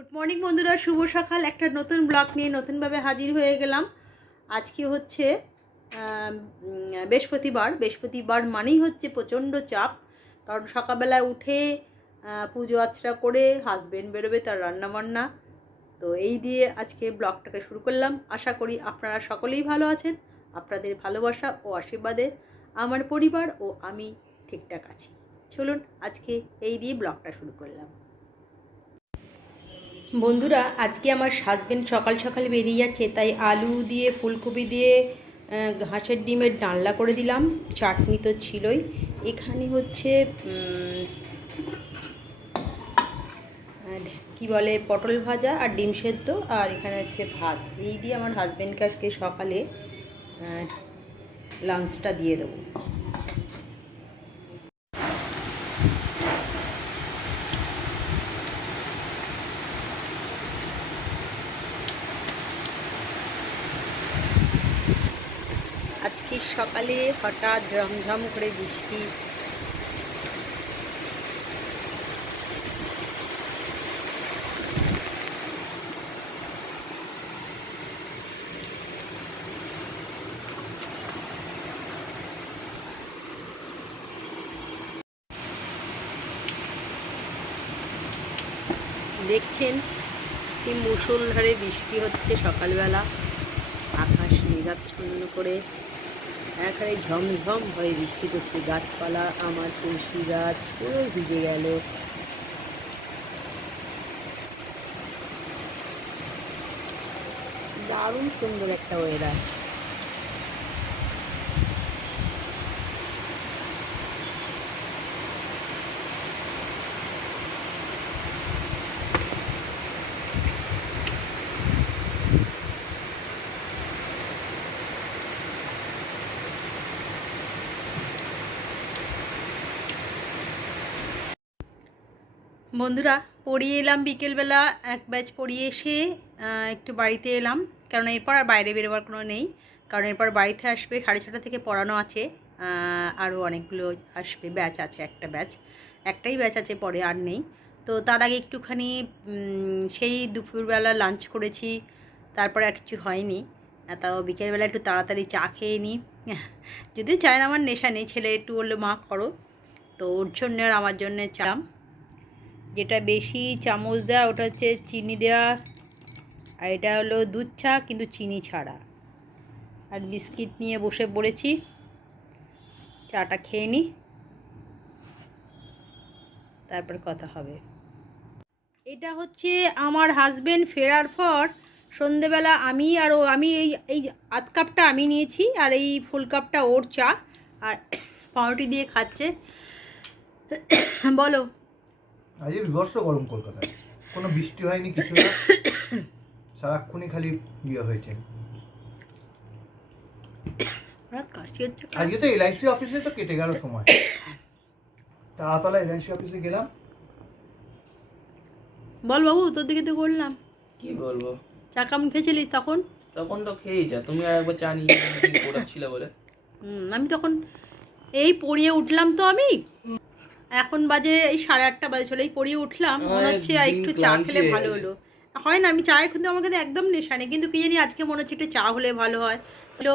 Good morning বন্ধুরা, শুভ সকাল। একটা নতুন ব্লগ নিয়ে নতুনভাবে হাজির হয়ে গেলাম। আজকে হচ্ছে বৃহস্পতিবার মানেই হচ্ছে প্রচণ্ড চাপ। কারণ সকালবেলা উঠে পুজো আর্চা করে হাজবেন্ড বেরোবে তার রান্নাবান্না। তো এই দিয়ে আজকে ব্লগটাকে শুরু করলাম। আশা করি আপনারা সকলেই ভালো আছেন। আপনাদের ভালোবাসা ও আশীর্বাদে আমার পরিবার ও আমি ঠিকঠাক আছি। চলুন আজকে এই দিয়ে ব্লগটা শুরু করলাম। বন্ধুরা, আজকে আমার হাজবেন্ড সকাল সকাল বেরিয়ে যাচ্ছে, তাই আলু দিয়ে ফুলকপি দিয়ে হাঁসের ডিমের ডালনা করে দিলাম। চাটনি তো ছিলই। এখানে হচ্ছে কি বলে পটল ভাজা আর ডিম সেদ্ধ, আর এখানে হচ্ছে ভাত। এই দিয়ে আমার হাজবেন্ডকে আজকে সকালে লাঞ্চটা দিয়ে দেবো। আজকে সকালে হঠাৎ ঝমঝম করে বৃষ্টি। দেখছেন কি মুষলধারে বৃষ্টি হচ্ছে সকালবেলা। আকাশ মেঘাচ্ছন্ন করে এখানে ঝমঝম হয়ে বৃষ্টি করছে। গাছপালা, আমার তুলসী গাছ পুরো ভিজে গেল। দারুণ সুন্দর একটা ওয়েদার। বন্ধুরা, পড়িয়ে এলাম বিকেলবেলা, এক ব্যাচ পড়িয়ে এসে একটু বাড়িতে এলাম। কারণ এরপর আর বাইরে বেরোবার কোনো নেই। কারণ এরপর বাড়িতে আসবে 6:30 থেকে পড়ানো আছে। আরও অনেকগুলো আসবে, ব্যাচ আছে, একটাই ব্যাচ আছে, পরে আর নেই। তো তার আগে একটুখানি সেই দুপুরবেলা লাঞ্চ করেছি, তারপরে আর কিছু হয়নি। তাও বিকেলবেলা একটু তাড়াতাড়ি চা খেয়ে নিই। যদিও চায় না, আমার নেশা নেই। ছেলে একটু বললো মা করো, তো ওর জন্য আর আমার জন্যে চা। যেটা বেশি চামচ দেওয়া ওটা হচ্ছে চিনি দেওয়া, আর এটা হলো দুধ চা কিন্তু চিনি ছাড়া। আর বিস্কিট নিয়ে বসে পড়েছি, চাটা খেয়ে নিই, তারপর কথা হবে। এটা হচ্ছে আমার হাজবেন্ড ফেরার পর সন্ধেবেলা আমি এই আধ কাপটা আমি নিয়েছি, আর এই ফুল কাপটা ওর চা, আর পাউরুটি দিয়ে খাচ্ছে। বলো। আজকে বিভৎস গরম কলকাতায়, কোনো বৃষ্টি হয়নি, কিছু না, সারাক্ষণই খালি ইয়ে হয়েছে। আজকে তো এলআইসি অফিসে তো কেটে গেল সময়। তাড়াতলা এলআইসি অফিসে গেলাম। বল বাবু, তোর দিকে তো করলাম। কি বলবো? চা কেমন খেয়েছিলিস তখন? তখন তো খেয়েই যা, তুমি আর একবার চা নিয়ে পড়াচ্ছিলে বলে। আমি তখন এই পড়িয়ে উঠলাম তো আমি। এখন বাজে এই 8:30 বাজে, চলে এই পড়িয়ে উঠলাম। মনে হচ্ছে আর একটু চা খেলে ভালো হলো। হয় না, আমি চায়ের কিন্তু আমার কাছে একদম নেশা নেই, কিন্তু কি জানি আজকে মনে হচ্ছে একটু চা হলে ভালো হয়। হলো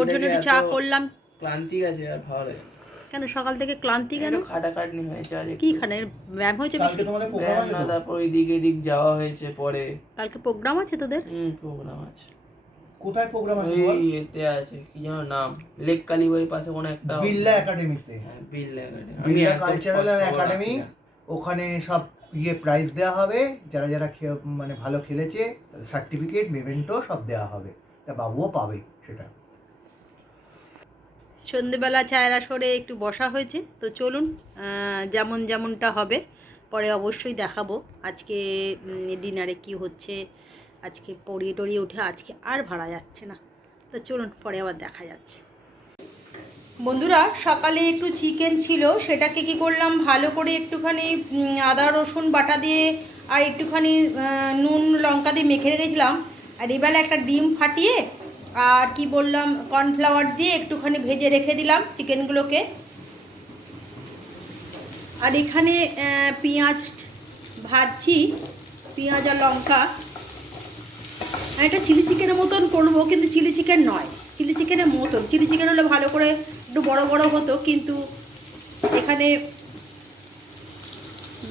ওর জন্য একটু চা করলাম। ক্লান্তি গেছে, আর ভালো লাগে। কেন সকাল থেকে ক্লান্তি কেন? খাটাখাটনি হয়েছে আজ। কি খানে ব্যায়াম হয়েছে? কালকে তোমাদের প্রোগ্রাম আছে তো? তারপর এদিক যাওয়া হয়েছে পরে। কালকে প্রোগ্রাম আছে তোদের? প্রোগ্রাম আছে। কোথায় প্রোগ্রাম আছে? এই এতে আছে, কি যেন নাম, লেক কালীবাড়ির পাশে কোনো একটা বিড়লা একাডেমিতে। হ্যাঁ, Birla academy, Birla cultural academy. ওখানে সব প্রাইজ দেওয়া হবে, যারা যারা মানে ভালো খেলেছে, সার্টিফিকেট, মেমেন্টো সব দেওয়া হবে। তা বাবুও পাবে সেটা। সন্ধেবেলা চায়ের আসরে একটু বসা হয়েছে, তো চলুন যেমনটা হবে পরে অবশ্যই দেখাবো। আজকে ডিনারে কি হচ্ছে, আজকে পড়িয়ে টড়িয়ে উঠে আজকে আর ভাড়া যাচ্ছে না, তো চলুন পরে আবার দেখা যাচ্ছে। বন্ধুরা, সকালে একটু চিকেন ছিল, সেটাকে কি করলাম, ভালো করে একটুখানি আদা রসুন বাটা দিয়ে আর একটুখানি নুন লঙ্কা দিয়ে মেখে রেখেছিলাম। আর এবেলা একটা ডিম ফাটিয়ে আর কি বললাম কর্নফ্লাওয়ার দিয়ে একটুখানি ভেজে রেখে দিলাম চিকেনগুলোকে। আর এখানে পেঁয়াজ ভাজছি, পেঁয়াজ আর লঙ্কা। আর এটা চিলি চিকেনের মতন করবো, কিন্তু চিলি চিকেন নয়, চিলি চিকেনের মতন। চিলি চিকেন হলে ভালো করে একটু বড় বড় হতো, কিন্তু এখানে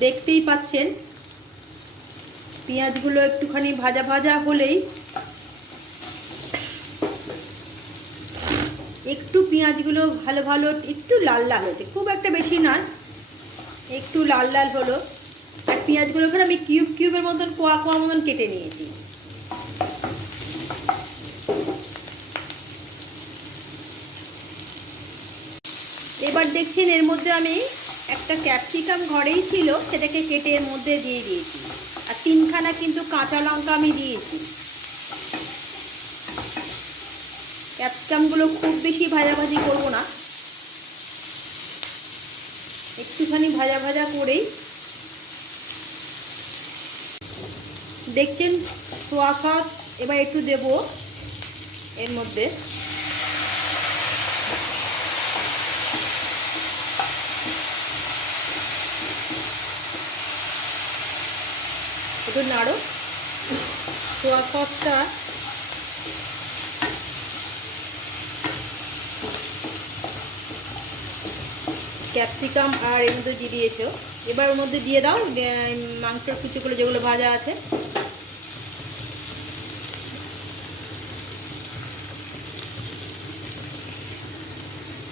দেখতেই পাচ্ছেন পেঁয়াজগুলো একটুখানি ভাজা ভাজা হলেই, একটু পেঁয়াজগুলো ভালো ভালো একটু লাল লাল হয়েছে, খুব একটা বেশি নয়, একটু লাল লাল হলো। আর পেঁয়াজগুলো এখানে আমি কিউব কিউবের মতন কোয়া কোয়া মতন কেটে নিয়েছি। এবার দেখছেন এর মধ্যে আমি একটা ক্যাপসিকাম ঘরেই ছিল, সেটাকে কেটে এর মধ্যে দিয়ে দিয়েছি। আর 3খানা কিন্তু কাঁচা লঙ্কা আমি দিয়েছি। ক্যাপসিকামগুলো খুব বেশি ভাজাভাজি করব না, একটুখানি ভাজা ভাজা করেই। দেখছেন সোয়া সস এবার একটু দেব এর মধ্যে। একটু নাড়ো সোয়া সসটা। ক্যাপসিকাম আর এর মধ্যে দিয়ে দিয়েছো, এবার ওর মধ্যে দিয়ে দাও মাংসের কুচিগুলো যেগুলো ভাজা আছে।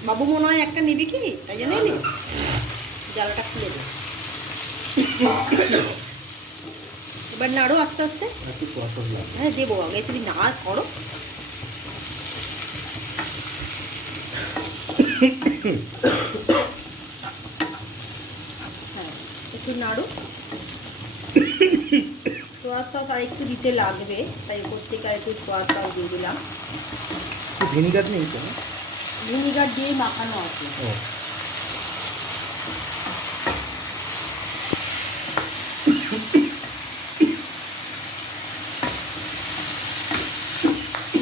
বাবু মনে হয় একটা নিবি কি, তাই জন্য নি জ্বালাটা খুলে দে। এবার নাড়ো আস্তে আস্তে। হ্যাঁ দেবো, আগে তুমি না করো। হ্যাঁ একটু নাড়ো। সোয়া সস আর একটু দিতে লাগবে, তাই উপর থেকে আর একটু সোয়া সস দিয়ে দিলাম। ভিনিগার নেই তো? ভিনিগার দিয়ে মাখানো আছে।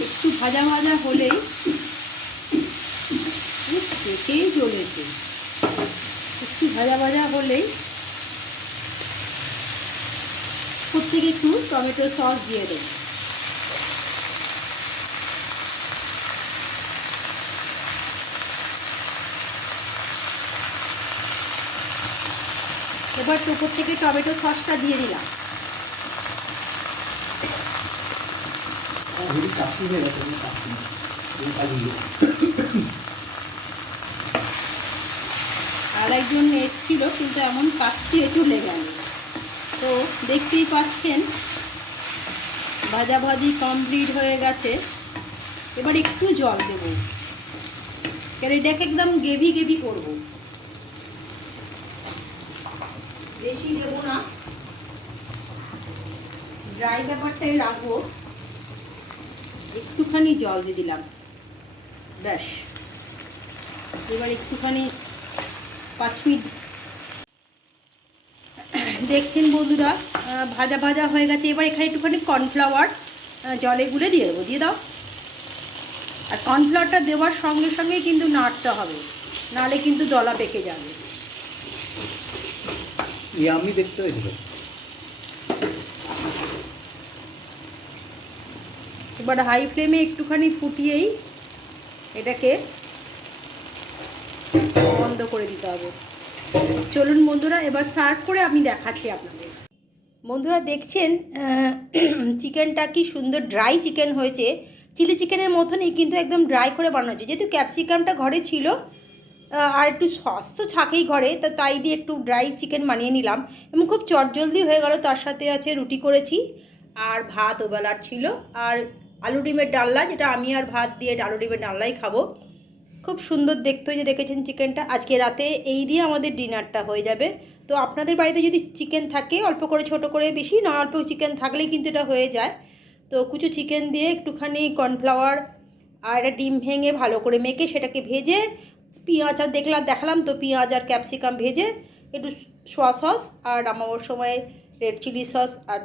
একটু ভাজা ভাজা হলেই কেটেই চলেছে, একটু ভাজা ভাজা হলেই প্রত্যেকে একটু টমেটো সস দিয়ে দেব। এবার তো উপর থেকে টমেটো সসটা দিয়ে দিলাম। আর একজন এসেছিল, কিন্তু এমন কাশিয়ে চলে গেল। তো দেখতেই পাচ্ছেন ভাজাভাজি কমপ্লিট হয়ে গেছে। এবার একটু জল দেব, কারণ এটাকে একদম গ্রেভি গ্রেভি করবো, বেশি দেব না, ড্রাই ব্যাপারটাই রাখবো। একটুখানি জল দিয়ে দিলাম, ব্যাস। এবার একটুখানি 5 মিনিট। দেখছেন বন্ধুরা ভাজা ভাজা হয়ে গেছে। এবার এখানে একটুখানি কর্নফ্লাওয়ার জলে গুলে দিয়ে দেবো, দিয়ে দাও। আর কর্নফ্লাওয়ারটা দেওয়ার সঙ্গে সঙ্গেই কিন্তু নাড়তে হবে, নাহলে কিন্তু দলা পেকে যাবে। আমি দেখতে হয়েছিল। এবার হাই ফ্লেমে একটুখানি ফুটিয়েই এটাকে বন্ধ করে দিতে হবে। চলুন বন্ধুরা এবার সার্ভ করে আমি দেখাচ্ছি আপনাদের। বন্ধুরা দেখছেন চিকেনটা কি সুন্দর ড্রাই চিকেন হয়েছে, চিলি চিকেনের মতনই, কিন্তু একদম ড্রাই করে বানানো হয়েছে। যেহেতু ক্যাপসিকামটা ঘরে ছিল আর একটু সস তো থাকেই ঘরে, তো তাই দিয়ে একটু ড্রাই চিকেন বানিয়ে নিলাম এবং খুব চটজলদি হয়ে গেল। তার সাথে আছে রুটি করেছি আর ভাত ওবেলার ছিল, আর আলু ডিমের ডালনা, যেটা আমি আর ভাত দিয়ে আলু ডিমের ডালনাই খাবো। খুব সুন্দর দেখতে হয়েছে, দেখেছেন চিকেনটা। আজকে রাতে এই দিয়ে আমাদের ডিনারটা হয়ে যাবে। তো আপনাদের বাড়িতে যদি চিকেন থাকে অল্প করে, ছোট করে, বেশি না, অল্প চিকেন থাকলেই কিন্তু এটা হয়ে যায়। তো কুচু চিকেন দিয়ে একটুখানি কর্নফ্লাওয়ার আর একটা ডিম ভেঙে ভালো করে মেখে সেটাকে ভেজে, পেঁয়াজ আর দেখালাম তো, পেঁয়াজ আর ক্যাপসিকাম ভেজে একটু সোয়া সস আর নামানোর সময় রেড চিলি সস আর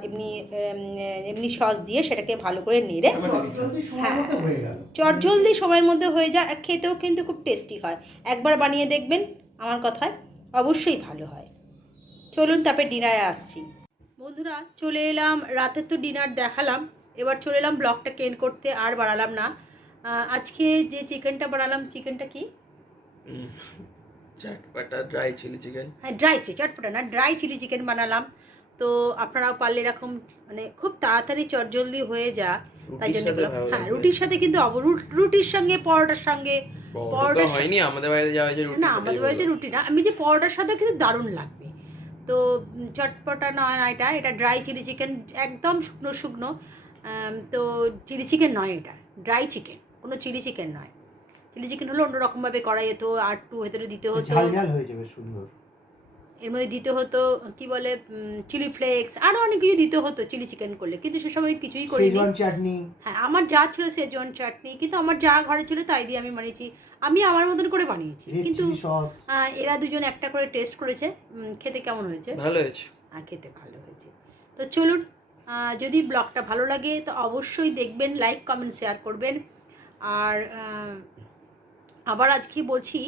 এমনি সস দিয়ে সেটাকে ভালো করে নেড়ে, হ্যাঁ চটজলদি সময়ের মধ্যে হয়ে যায়। আর খেতেও কিন্তু খুব টেস্টি হয়। একবার বানিয়ে দেখবেন, আমার কথায় অবশ্যই ভালো হয়। চলুন তারপরে ডিনারে আসছি। বন্ধুরা চলে এলাম, রাতের তো ডিনার দেখালাম, এবার চলে এলাম ব্লগটা কেন করতে, আর বাড়ালাম না। আজকে যে চিকেনটা বানালাম, চিকেনটা কি? চটপটা ড্রাই চিলি চিকেন। হ্যাঁ, চটপটা না, ড্রাই চিলি চিকেন বানালাম। তো আপনারাও পারলে এরকম মানে খুব তাড়াতাড়ি চটজলদি হয়ে যা, তাই রুটির জন্য সাথে বললাম। ভালো হ্যাঁ, লাগবে। রুটির সাথে কিন্তু রুটির সঙ্গে, পরোটার সঙ্গে, পরোটা তো হয়নি, আমাদের বাড়িতে যাওয়া হয়েছে রুটি। না আমাদের বাড়িতে রুটি না, আমি যে পরোটার সাথে কিন্তু দারুণ লাগবে। তো চটপটা নয় না, এটা ড্রাই চিলি চিকেন, একদম শুকনো শুকনো। তো চিলি চিকেন নয়, এটা ড্রাই চিকেন, কোনো চিলি চিকেন নয়। চিলি চিকেন হলে অন্যরকমভাবে করা যেত, আর একটু ভেতরে দিতে হতো, ঝাল ঝাল হয়ে যাবে সুন্দর। এর মধ্যে দিতে হতো কি বলে চিলি ফ্লেক্স, আরও অনেক কিছু দিতে হতো চিলি চিকেন করলে, কিন্তু সেসব আমি কিছুই করিনি। শেজওয়ান চাটনি। হ্যাঁ, আমার যা ছিল সেজওয়ান চাটনি, কিন্তু আমার যা ঘরে ছিল তাই দিয়ে আমি বানিয়েছি, আমি আমার মতন করে বানিয়েছি। রেড কিন্তু চিলি সস। এরা দুজন একটা করে টেস্ট করেছে, খেতে কেমন হয়েছে? ভালো হয়েছে। খেতে ভালো হয়েছে। তো চলুন, যদি ব্লগটা ভালো লাগে তো অবশ্যই দেখবেন, লাইক কমেন্ট শেয়ার করবেন। আর আবার আজকে বলছি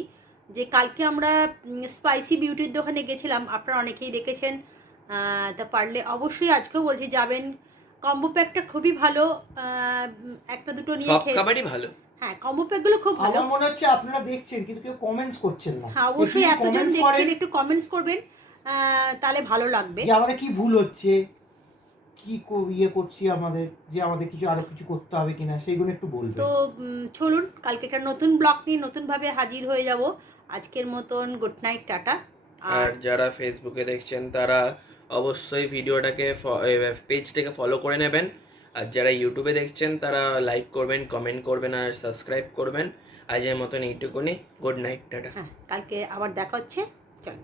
যে কালকে আমরা স্পাইসি বিউটির দোকানে গেছিলাম, আপনারা অনেকেই দেখেছেন। তা পারলে অবশ্যই আজকেও বলছি যাবেন, কম্বো প্যাকটা খুবই ভালো, একটা দুটো নিয়ে সব খাবারই ভালো। হ্যাঁ, কম্বো প্যাকগুলো খুব ভালো। আমার মনে হচ্ছে আপনারা দেখছেন কিন্তু কেউ কমেন্টস করছেন না। হ্যাঁ, অবশ্যই একটু এতজন comments দেখছেন, করেন একটু কমেন্টস করবেন, তাহলে ভালো লাগবে। যে আমাদের কি ভুল হচ্ছে, কি ইয়ে করছি আমাদের, যে আমাদের কিছু আরো কিছু করতে হবে কিনা সেইগুলো একটু বলবেন। তো চলুন, কালকে একটা নতুন ব্লগ নিয়ে নতুনভাবে হাজির হয়ে যাব। আজকের মতন গুড নাইট, টাটা। আর যারা ফেসবুকে দেখছেন তারা অবশ্যই ভিডিওটাকে পেজটাকে ফলো করে নেবেন। আর যারা ইউটিউবে দেখছেন তারা লাইক করবেন, কমেন্ট করবেন আর সাবস্ক্রাইব করবেন। আজের মতন এইটুকুনি, গুড নাইট, টাটা। হ্যাঁ, কালকে আবার দেখা হচ্ছে, চলো।